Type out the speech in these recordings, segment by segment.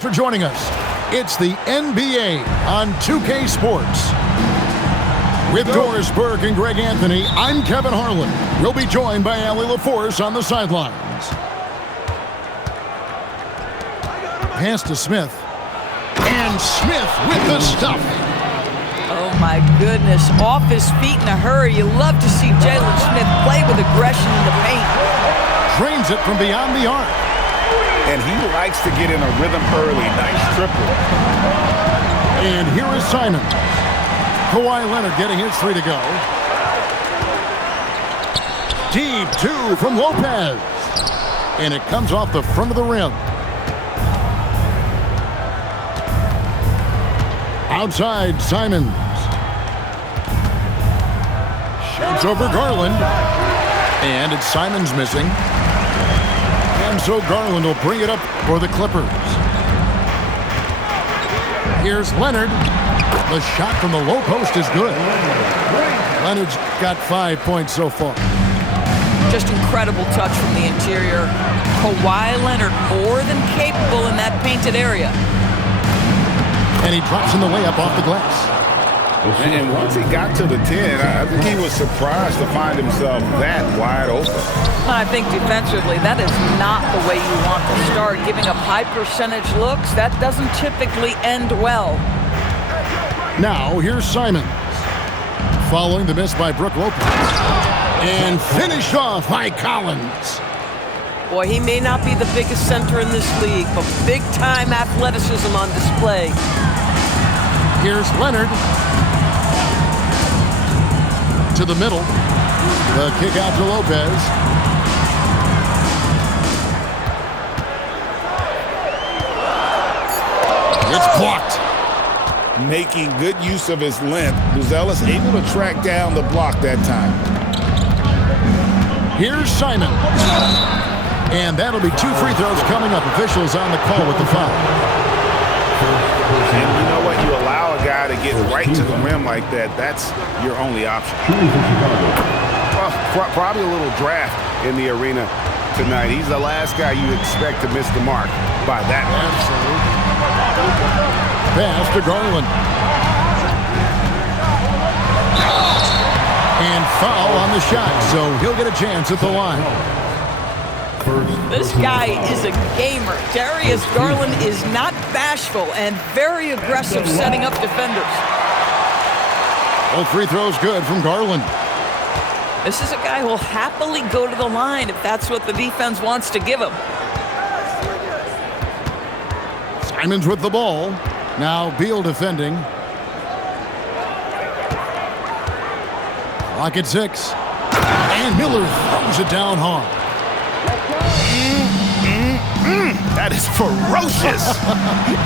For joining us. It's the NBA on 2K Sports. With Doris Burke and Greg Anthony, I'm Kevin Harlan. We'll be joined by Allie LaForce on the sidelines. Pass to Smith. And Smith with the stuff. Oh my goodness, off his feet in a hurry. You love to see Jalen Smith play with aggression in the paint. Drains it from beyond the arc. And he likes to get in a rhythm early. Nice triple. And here is Simon. Kawhi Leonard getting his three to go. Deep two from Lopez. And it comes off the front of the rim. Outside, Simons. Shoots over Garland. And it's Simons missing. And so Garland will bring it up for the Clippers. Here's Leonard. The shot from the low post is good. Leonard's got 5 points so far. Just incredible touch from the interior. Kawhi Leonard more than capable in that painted area. And he drops in the layup off the glass. And once he got to the 10, I think he was surprised to find himself that wide open. I think defensively, that is not the way you want to start. Giving up high percentage looks, that doesn't typically end well. Now, here's Simons. Following the miss by Brook Lopez. And finished off by Collins. Boy, he may not be the biggest center in this league, but big-time athleticism on display. Here's Leonard. To the middle. The kick out to Lopez. It's blocked. Making good use of his length. Buzelis able to track down the block that time. Here's Simon. And that'll be 2 free throws coming up. Officials on the call with the foul. And you know what? You allow a guy to get right to the rim like that. That's your only option. Well, probably a little draft in the arena tonight. He's the last guy you expect to miss the mark by that much. Absolutely. Pass to Garland. And foul on the shot, so he'll get a chance at the line. This guy is a gamer. Darius Garland is not bashful and very aggressive setting up defenders. Both free throws good from Garland. This is a guy who will happily go to the line if that's what the defense wants to give him. Simons with the ball. Now Beal defending. Clock at 6. And Miller throws it down hard. That is ferocious.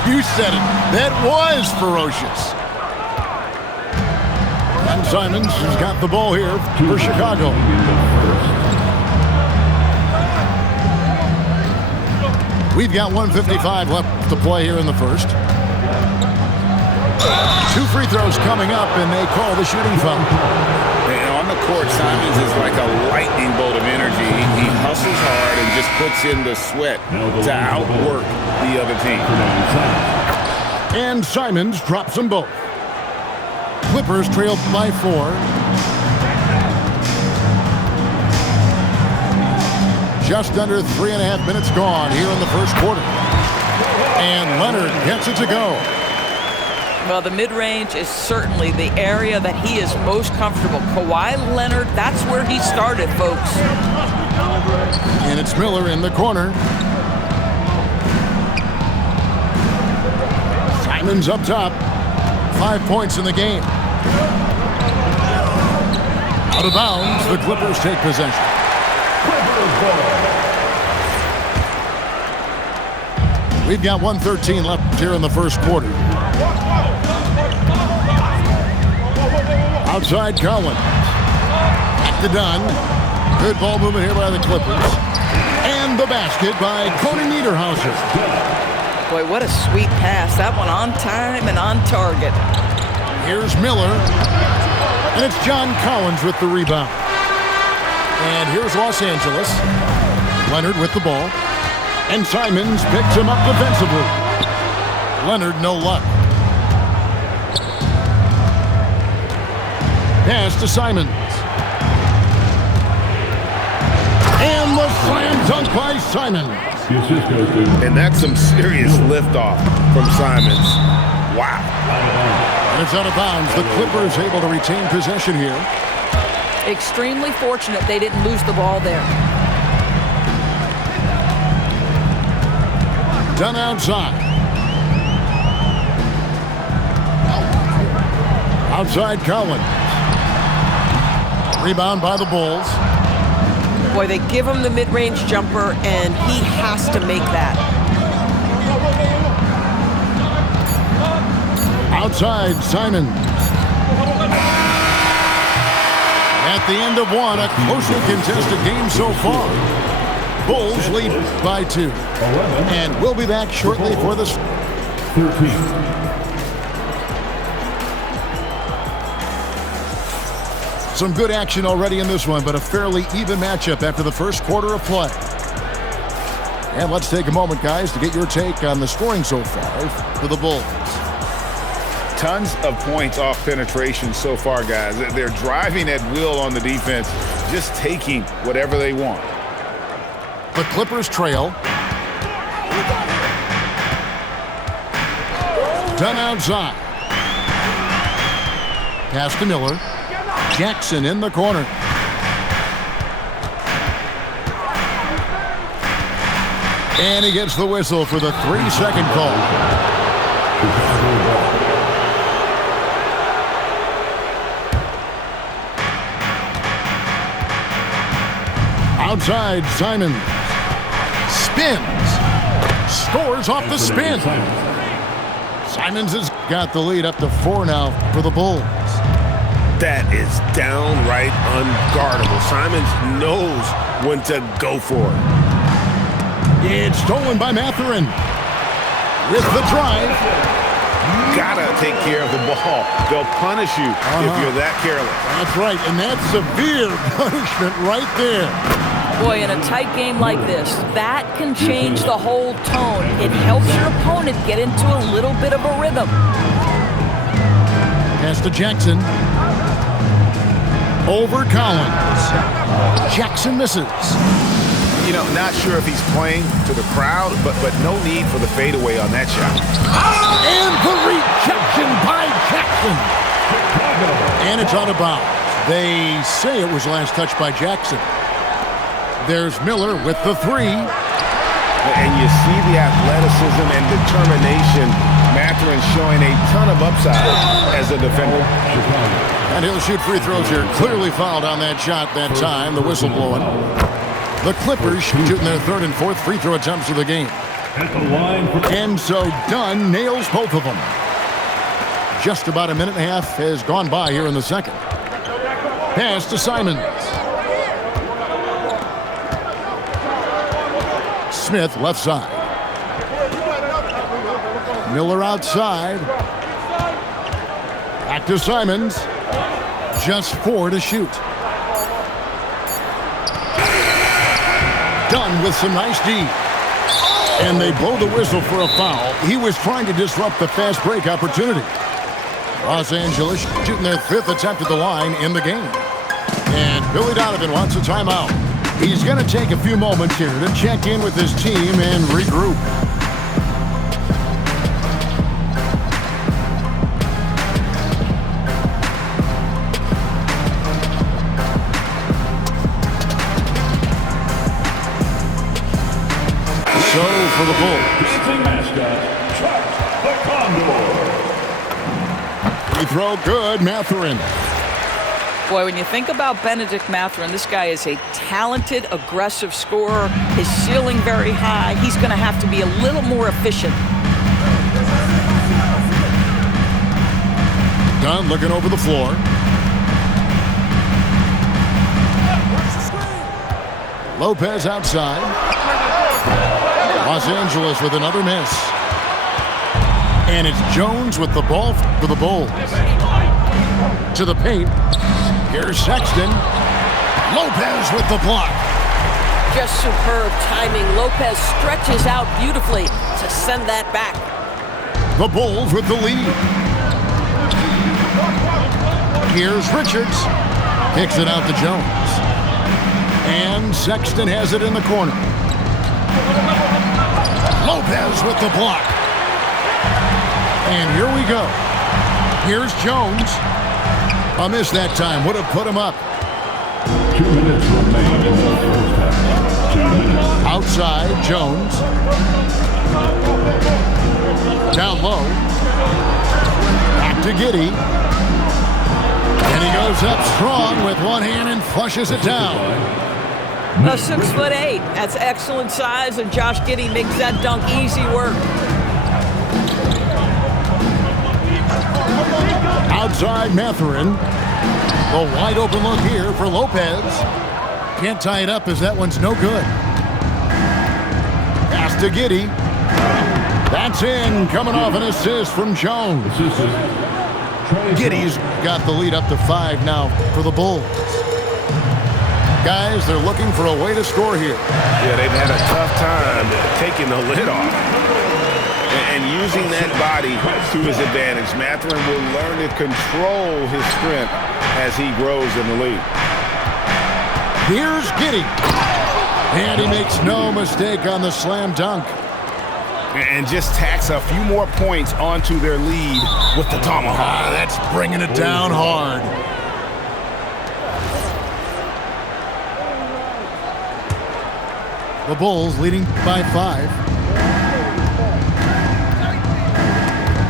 You said it. That was ferocious. And Simons has got the ball here for Chicago. We've got 1:55 left to play here in the first. 2 free throws coming up, and they call the shooting foul. And on the court, Simons is like a lightning bolt of energy. He hustles hard and just puts in the sweat to outwork the other team. And Simons drops them both. Clippers trailed by 4. Just under 3.5 minutes gone here in the first quarter. And Leonard gets it to go. Well, the mid-range is certainly the area that he is most comfortable. Kawhi Leonard, that's where he started, folks. And it's Miller in the corner. Simons up top. 5 points in the game. Out of bounds, the Clippers take possession. We've got 1:13 left here in the first quarter. Outside Collins. Back to Dunn. Good ball movement here by the Clippers. And the basket by Cody Niederhauser. Boy, what a sweet pass. That one on time and on target. Here's Miller. And it's John Collins with the rebound. And here's Los Angeles. Leonard with the ball. And Simons picks him up defensively. Leonard, no luck. Pass to Simons. And the slam dunk by Simons. And that's some serious liftoff from Simons. Wow. And it's out of bounds. The Clippers able to retain possession here. Extremely fortunate they didn't lose the ball there. Done outside. Outside Collins. Rebound by the Bulls. Boy, they give him the mid-range jumper, and he has to make that. Outside Simons. At the end of one, a closely contested game so far. Bulls lead by 2. And we'll be back shortly for this. 13. Some good action already in this one, but a fairly even matchup after the first quarter of play. And let's take a moment, guys, to get your take on the scoring so far for the Bulls. Tons of points off penetration so far, guys. They're driving at will on the defense, just taking whatever they want. The Clippers trail. Done outside. Pass to Miller. Jackson in the corner. And he gets the whistle for the 3-second call. Outside, Simons. Spins. Scores off the spin. Simons has got the lead up to 4 now for the Bulls. That is downright unguardable. Simons knows when to go for it. It's stolen by Mathurin. With the drive. Gotta take care of the ball. They'll punish you if you're that careless. That's right, and that's severe punishment right there. Boy, in a tight game like this, that can change the whole tone. It helps your opponent get into a little bit of a rhythm. Pass to Jackson. Over Collins. Jackson misses. You know, not sure if he's playing to the crowd, but no need for the fadeaway on that shot. And the rejection by Jackson. And it's out of bounds. They say it was last touched by Jackson. There's Miller with the 3. And you see the athleticism and determination. Mathurin showing a ton of upside as a defender. And he'll shoot free throws here. Clearly fouled on that shot that time. The whistle blowing. The Clippers shooting their 3rd and 4th free throw attempts of the game. And so Dunn nails both of them. Just about a minute and a half has gone by here in the second. Pass to Simons. Smith left side. Miller outside. Back to Simons. Just 4 to shoot. Dunn with some nice D. And they blow the whistle for a foul. He was trying to disrupt the fast break opportunity. Los Angeles shooting their 5th attempt at the line in the game. And Billy Donovan wants a timeout. He's going to take a few moments here to check in with his team and regroup. So for the Bulls. Free throw good, Mathurin. Boy, when you think about Benedict Mathurin, this guy is a talented, aggressive scorer. His ceiling very high. He's going to have to be a little more efficient. Dunn looking over the floor. Lopez outside. Los Angeles with another miss. And it's Jones with the ball for the Bulls. To the paint. Here's Sexton. Lopez with the block. Just superb timing. Lopez stretches out beautifully to send that back. The Bulls with the lead. Here's Richards. Kicks it out to Jones. And Sexton has it in the corner. Lopez with the block. And here we go. Here's Jones. A miss that time. Would have put him up. 2 minutes remain in the first half. 2 minutes. Outside, Jones. Down low. Back to Giddey. And he goes up strong with one hand and flushes it down. A 6'8". That's excellent size, and Josh Giddey makes that dunk easy work. Outside, Mathurin. A wide open look here for Lopez. Can't tie it up as that one's no good. Pass to Giddey. That's in, coming off an assist from Jones. Giddey's got the lead up to 5 now for the Bulls. Guys, they're looking for a way to score here. Yeah, they've had a tough time taking the lid off. And using that body to his advantage. Mathurin will learn to control his strength as he grows in the league. Here's Giddey. And he makes no mistake on the slam dunk. And just tacks a few more points onto their lead with the tomahawk. That's bringing it down hard. The Bulls leading by 5.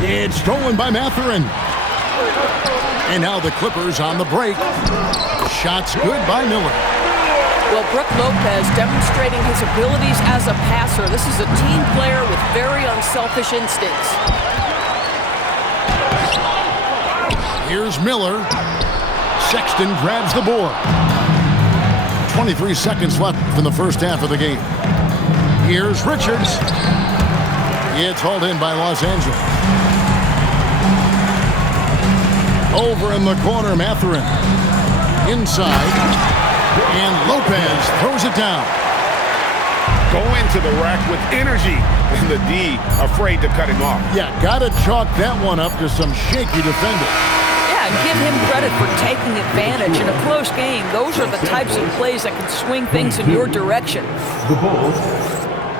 It's stolen by Mathurin. And now the Clippers on the break. Shots good by Miller. Well, Brook Lopez demonstrating his abilities as a passer. This is a team player with very unselfish instincts. Here's Miller. Sexton grabs the board. 23 seconds left in the first half of the game. Here's Richards. It's hauled in by Los Angeles. Over in the corner, Mathurin. Inside. And Lopez throws it down. Going to the rack with energy. And the D afraid to cut him off. Yeah, gotta chalk that one up to some shaky defending. Yeah, and give him credit for taking advantage in a close game. Those are the types of plays that can swing things in your direction. The Bulls,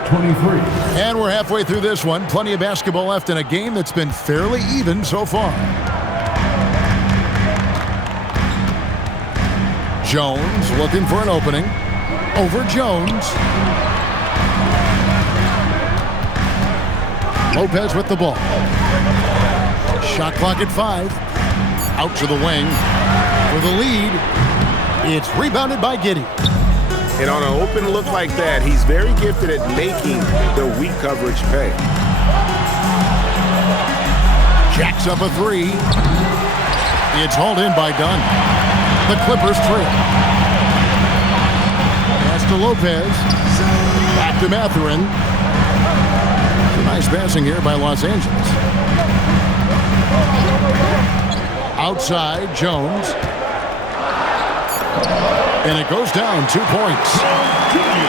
23. And we're halfway through this one. Plenty of basketball left in a game that's been fairly even so far. Jones looking for an opening. Over Jones. Lopez with the ball. Shot clock at 5. Out to the wing for the lead. It's rebounded by Giddey. And on an open look like that, he's very gifted at making the weak coverage pay. Jacks up a 3. It's hauled in by Dunn. The Clippers trail. Pass to Lopez. Back to Mathurin. Nice passing here by Los Angeles. Outside, Jones. And it goes down 2 points.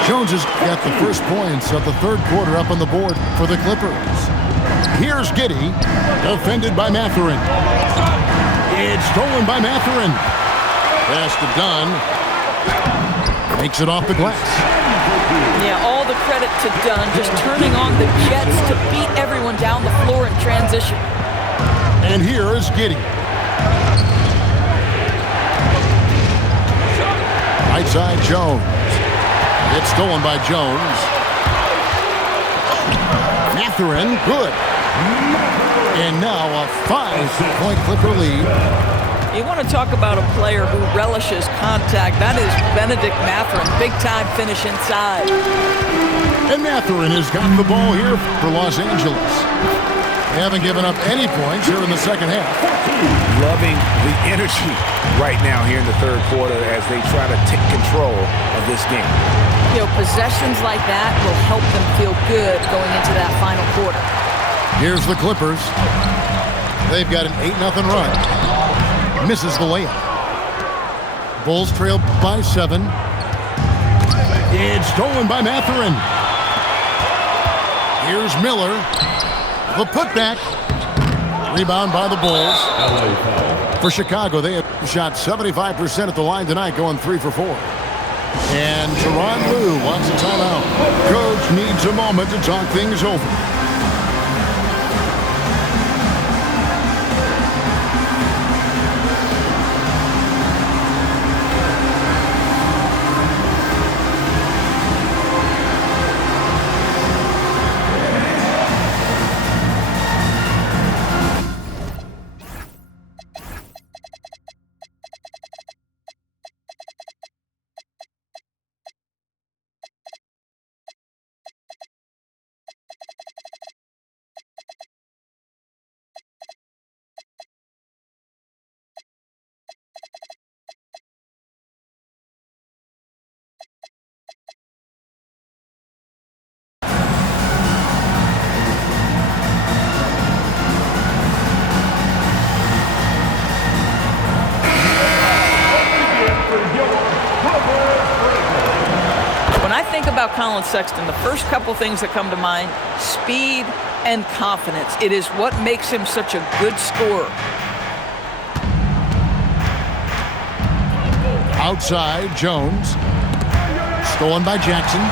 Jones has got the first points of the third quarter up on the board for the Clippers. Here's Giddey, defended by Mathurin. It's stolen by Mathurin. Pass to Dunn. Makes it off the glass. Yeah, all the credit to Dunn, just turning on the jets to beat everyone down the floor in transition. And here is Giddey. Right side, Jones. It's stolen by Jones. Mathurin, good. And now a 5-point Clipper lead. You want to talk about a player who relishes contact. That is Bennedict Mathurin. Big-time finish inside. And Mathurin has got the ball here for Los Angeles. They haven't given up any points here in the second half. Loving the energy right now here in the third quarter as they try to take control of this game. You know, possessions like that will help them feel good going into that final quarter. Here's the Clippers. They've got an 8-0 run. Misses the layup. Bulls trail by 7. It's stolen by Mathurin. Here's Miller. The putback. Rebound by the Bulls. LA foul. For Chicago, they have shot 75% at the line tonight, going 3 for 4. And Tyronn Lue wants a timeout. Coach needs a moment to talk things over. About Colin Sexton, the first couple things that come to mind, speed and confidence. It is what makes him such a good scorer. Outside, Jones. Stolen by Jackson.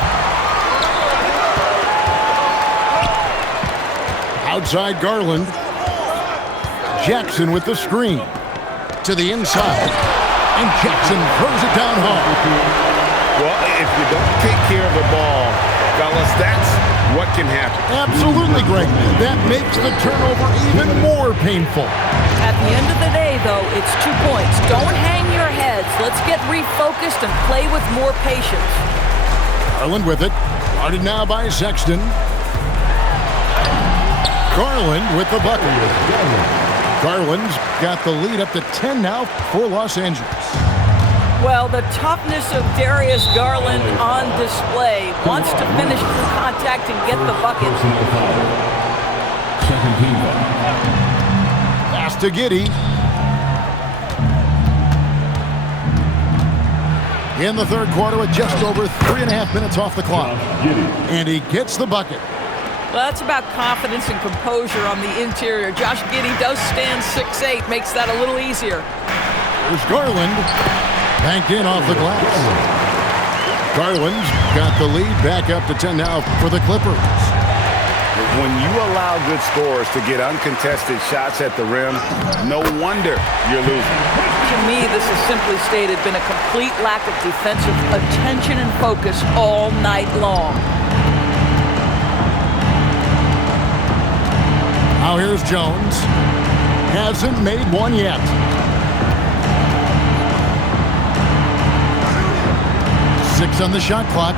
Outside, Garland. Jackson with the screen. To the inside. And Jackson throws it down hard. Well, if you don't take care of the ball, fellas, that's what can happen. Absolutely, Greg. That makes the turnover even more painful. At the end of the day, though, it's 2 points. Don't hang your heads. Let's get refocused and play with more patience. Garland with it. Guarded now by Sexton. Garland with the bucket. Garland's got the lead up to 10 now for Los Angeles. Well, the toughness of Darius Garland on display. Wants to finish through contact and get the bucket. Second team foul. Pass to Giddey. In the third quarter with just over 3.5 minutes off the clock. And he gets the bucket. Well, that's about confidence and composure on the interior. Josh Giddey does stand 6'8", makes that a little easier. There's Garland. Banked in off the glass. Garland's got the lead back up to 10 now for the Clippers. When you allow good scorers to get uncontested shots at the rim, no wonder you're losing. To me, this has simply stated been a complete lack of defensive attention and focus all night long. Now here's Jones. Hasn't made one yet. Six on the shot clock.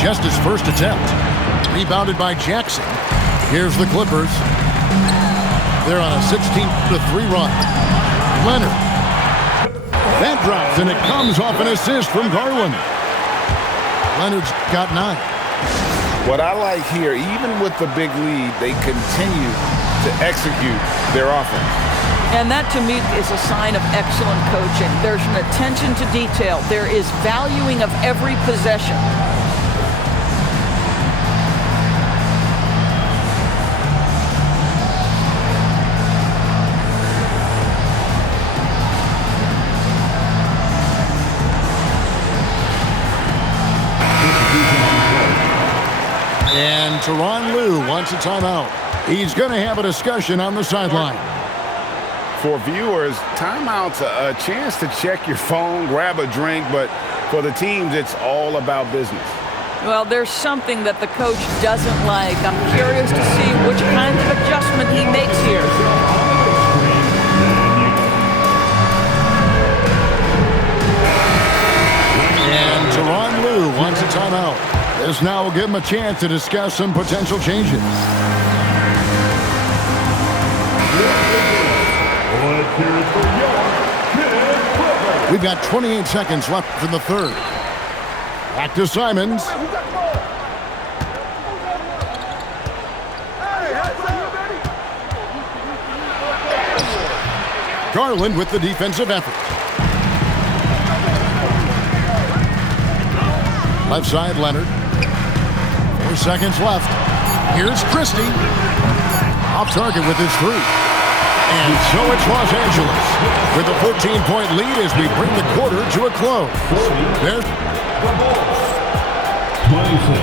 Just his first attempt. Rebounded by Jackson. Here's the Clippers. They're on a 16-3 run. Leonard. That drops, and it comes off an assist from Garland. Leonard's got 9. What I like here, even with the big lead, they continue to execute their offense. And that, to me, is a sign of excellent coaching. There's an attention to detail. There is valuing of every possession. And Tyronn Lue wants a timeout. He's going to have a discussion on the sideline. For viewers, timeout's a chance to check your phone, grab a drink, but for the teams, it's all about business. Well, there's something that the coach doesn't like. I'm curious to see which kind of adjustment he makes here. And Tyronn Lue wants a timeout. This now will give him a chance to discuss some potential changes. We've got 28 seconds left in the third. Back to Simons. Garland with the defensive effort. Left side, Leonard. 4 seconds left. Here's Christie. Off target with his three. And so it's Los Angeles with a 14-point lead as we bring the quarter to a close. There. 26.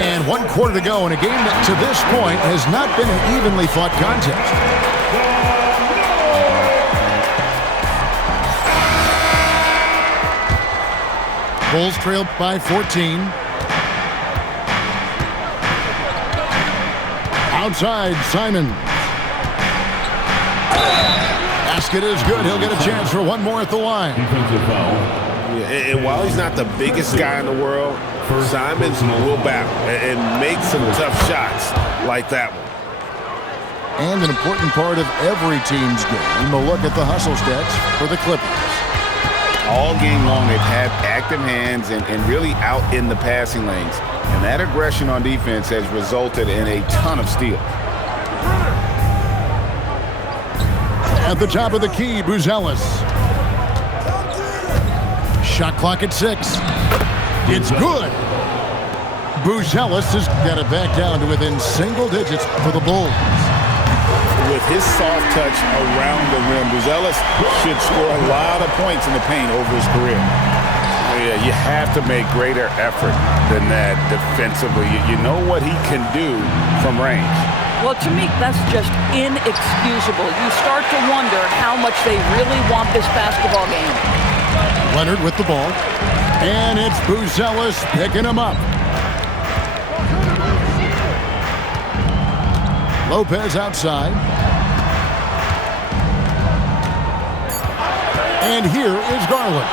And 1 quarter to go in a game that to this point has not been an evenly fought contest. Bulls trail by 14. Outside, Simons. Basket is good. He'll get a chance for one more at the line. Defensive foul. Yeah, and while he's not the biggest guy in the world, Simons will battle and make some tough shots like that one. And an important part of every team's game, a look at the hustle stats for the Clippers. All game long, they've had active hands and really out in the passing lanes. And that aggression on defense has resulted in a ton of steals. At the top of the key, Buzelis. Shot clock at 6. It's good. Buzelis has got it back down to within single digits for the Bulls. With his soft touch around the rim, Buzelis should score a lot of points in the paint over his career. Yeah, you have to make greater effort than that defensively. You know what he can do from range. Well, to me, that's just inexcusable. You start to wonder how much they really want this basketball game. Leonard with the ball. And it's Buzelis picking him up. Lopez outside. And here is Garland.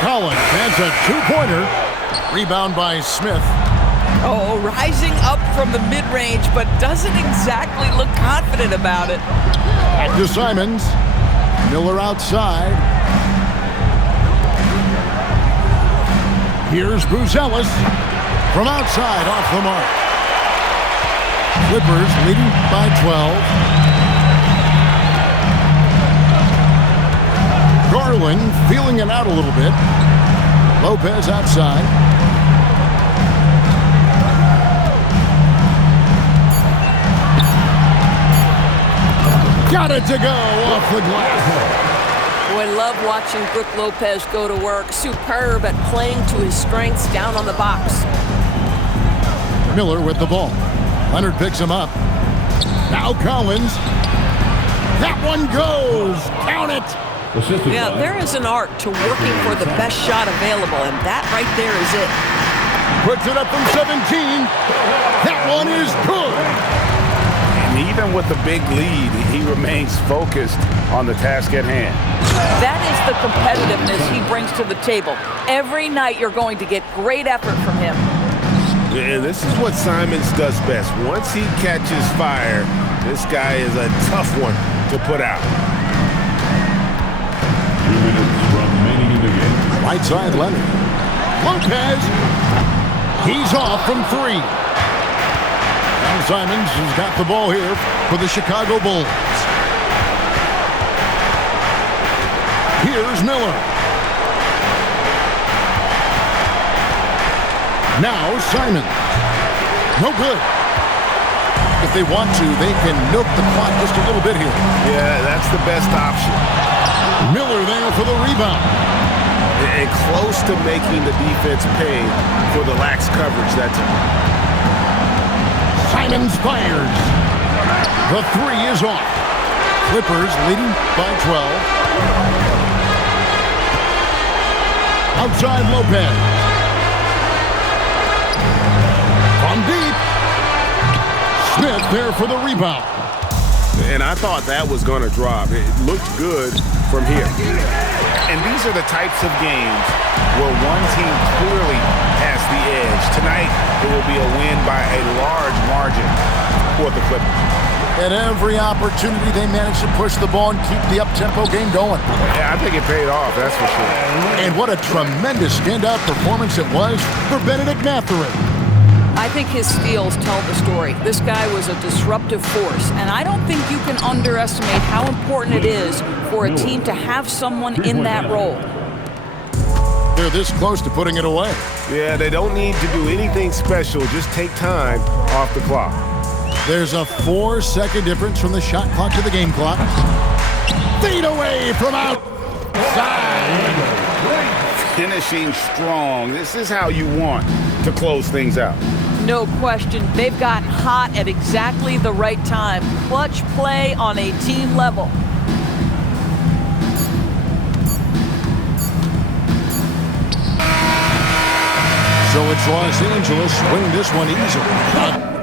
Collins adds a two-pointer. Rebound by Smith. Oh, rising up from the mid-range, but doesn't exactly look confident about it. Back to Simons. Miller outside. Here's Buzelis from outside off the mark. Clippers leading by 12. Garland feeling it out a little bit. Lopez outside. Got it to go off the glass. Boy, love watching Brook Lopez go to work. Superb at playing to his strengths down on the box. Miller with the ball. Leonard picks him up. Now Collins. That one goes. Count it. Yeah, there is an art to working for the best shot available, and that right there is it. Puts it up from 17. That one is good. And even with the big lead, he remains focused on the task at hand. That is the competitiveness he brings to the table. Every night you're going to get great effort from him. And this is what Simons does best. Once he catches fire, this guy is a tough one to put out. 2 minutes remaining in the game. Right side Leonard. Lopez. He's off from 3. Now Simons has got the ball here for the Chicago Bulls. Here's Miller. Now Simons. No good. If they want to, they can milk the clock just a little bit here. Yeah, that's the best option. Miller there for the rebound. And close to making the defense pay for the lax coverage that time. Simons fires. The 3 is off. Clippers leading by 12. Outside Lopez. From deep. Smith there for the rebound. And I thought that was going to drop. It looked good from here. And these are the types of games where one team clearly has the edge. Tonight, it will be a win by a large margin for the Clippers. At every opportunity, they managed to push the ball and keep the up-tempo game going. Yeah, I think it paid off, that's for sure. And what a tremendous standout performance it was for Bennedict Mathurin. I think his steals tell the story. This guy was a disruptive force, and I don't think you can underestimate how important it is for a team to have someone in that role. They're this close to putting it away. Yeah, they don't need to do anything special. Just take time off the clock. There's a 4-second difference from the shot clock to the game clock. Fade away from outside. Finishing strong. This is how you want to close things out. No question, they've gotten hot at exactly the right time. Clutch play on a team level. So it's Los Angeles winning this one easily.